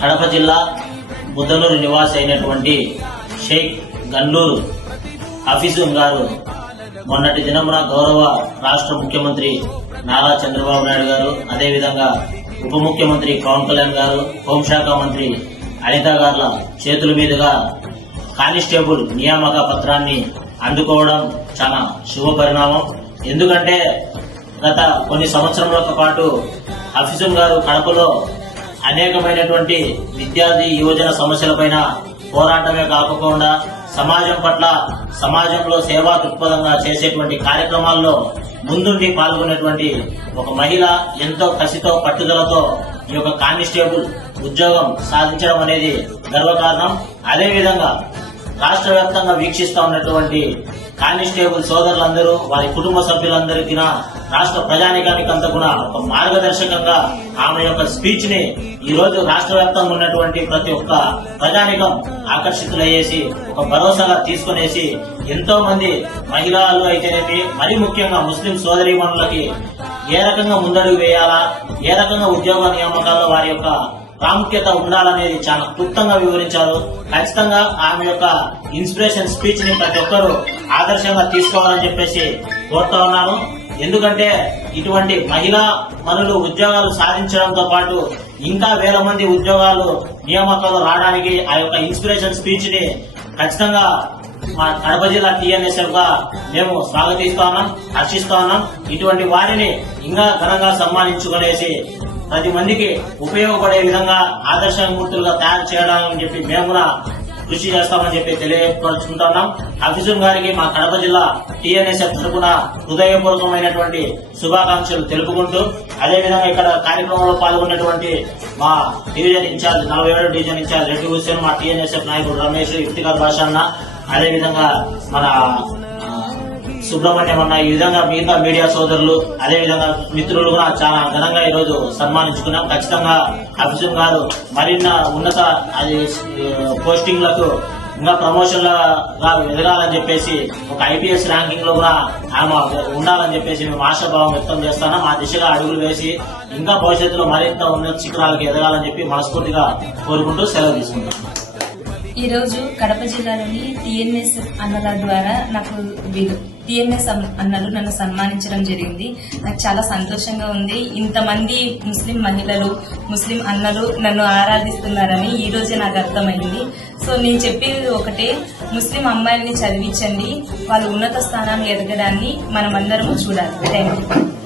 కడప జిల్లా బుద్ధనూరు నివాసి అయినటువంటి షేక్ గన్లూరు హఫీజుం గారు మొన్నటి దినమున గౌరవ రాష్ట్ర ముఖ్యమంత్రి నారా చంద్రబాబు నాయుడు గారు అదేవిధంగా ఉప ముఖ్యమంత్రి పవన్ కళ్యాణ్ గారు హోంశాఖ మంత్రి అనిత గారుల చేతుల మీదుగా కానిస్టేబుల్ నియామక పత్రాన్ని అందుకోవడం చాలా శుభ పరిణామం ఎందుకంటే గత కొన్ని సంవత్సరముల పాటు హఫీజుల్ గారు కడపలో అనేకమైనటువంటి విద్యార్థి యువజన సమస్యలపైన పోరాటమే కాకుండా సమాజం పట్ల సమాజంలో సేవా దృక్పథంగా చేసేటువంటి కార్యక్రమాల్లో ముందుండి పాల్గొనేటువంటి ఒక మహిళ ఎంతో కసితో పట్టుదలతో ఈ యొక్క కానిస్టేబుల్ ఉద్యోగం సాధించడం అనేది గర్వకారణం. అదేవిధంగా రాష్ట్ర వ్యాప్తంగా వీక్షిస్తా ఉన్నటువంటి కానిస్టేబుల్ సోదరులందరూ వారి కుటుంబ సభ్యులందరికీ రాష్ట్ర ప్రజానికానికి అంతా కూడా ఒక మార్గదర్శకంగా ఆమె యొక్క స్పీచ్ని ఈ రోజు రాష్ట్ర వ్యాప్తంగా ఉన్నటువంటి ప్రతి ఒక్క ప్రజానికం ఆకర్షితులయ్యేసి ఒక భరోసాగా తీసుకునేసి ఎంతో మంది మహిళలు అయితేనేమి మరి ముఖ్యంగా ముస్లిం సోదరీమణులకి ఏ రకంగా ముందడుగు వేయాలా ఏ రకంగా ఉద్యోగ నియామకాల్లో వారి యొక్క ప్రాముఖ్యత ఉండాలనేది చాలా క్లుప్తంగా వివరించారు. ఖచ్చితంగా ఆమె యొక్క ఇన్స్పిరేషన్ స్పీచ్ని ప్రతి ఒక్కరూ ఆదర్శంగా తీసుకోవాలని చెప్పేసి కోరుతా ఉన్నాను. ఎందుకంటే ఇటువంటి మహిళా మనులు ఉద్యోగాలు సాధించడంతో పాటు ఇంకా వేల మంది ఉద్యోగాలు నియామకాలు రావడానికి ఆ యొక్క ఇన్స్పిరేషన్ స్పీచ్ని ఖచ్చితంగా మా కడప జిల్లా టీఎన్ఎస్ఎఫ్గా మేము స్వాగతిస్తా ఉన్నాం హర్షిస్తా ఉన్నాం. ఇటువంటి వారిని ఇంకా ఘనంగా సన్మానించుకునేసి పది మందికి ఉపయోగపడే విధంగా ఆదర్శమూర్తులుగా తయారు చేయడానికి చెప్పి మేము కూడా కృషి చేస్తామని చెప్పి తెలియపరుచుకుంటున్నాం. హఫీజుల్ గారికి మా కడప జిల్లా టీఎన్ఎస్ఎఫ్ తరఫున హృదయపూర్వకమైనటువంటి శుభాకాంక్షలు తెలుపుకుంటూ అదేవిధంగా ఇక్కడ కార్యక్రమంలో పాల్గొన్నటువంటి మా డివిజన్ ఇన్ఛార్జ్ నలభై ఏడు డివిజన్ ఇన్ఛార్జ్ రెడ్డి హుస్సేన్ మా టీఎన్ఎస్ఎఫ్ నాయకుడు రమేష్ ఇఫ్తికార్ భాషన్న అదేవిధంగా మన సుబ్రహ్మణ్యం అన్న ఈ విధంగా మిగతా మీడియా సోదరులు అదే విధంగా మిత్రులు కూడా చాలా ఘనంగా ఈ రోజు సన్మానించుకున్నాం. ఖచ్చితంగా అభిషేక్ గారు మరిన్న ఉన్నత అది పోస్టింగ్లకు ఇంకా ప్రమోషన్లుగా ఎదగాలని చెప్పేసి ఒక ఐపీఎస్ ర్యాంకింగ్లో కూడా ఆమె ఉండాలని చెప్పేసి మేము ఆశాభావం వ్యక్తం చేస్తాను. ఆ దిశగా అడుగులు వేసి ఇంకా భవిష్యత్తులో మరింత ఉన్నత శిఖరాలకు ఎదగాలని చెప్పి మనస్ఫూర్తిగా కోరుకుంటూ సెలవు తీసుకుంటాం ఈరోజు కడప జిల్లాలోని టిఎన్ఎస్ అన్నల ద్వారా నాకు టిఎన్ఎస్ అన్నలు నన్ను సన్మానించడం జరిగింది. నాకు చాలా సంతోషంగా ఉంది. ఇంతమంది ముస్లిం మహిళలు ముస్లిం అన్నలు నన్ను ఆరాధిస్తున్నారని ఈ రోజే నాకు అర్థమైంది. సో నేను చెప్పేది ఒకటే ముస్లిం అమ్మాయిల్ని చదివించండి. వాళ్ళు ఉన్నత స్థానాన్ని ఎదగడాన్ని మనమందరము చూడాలి. Thank you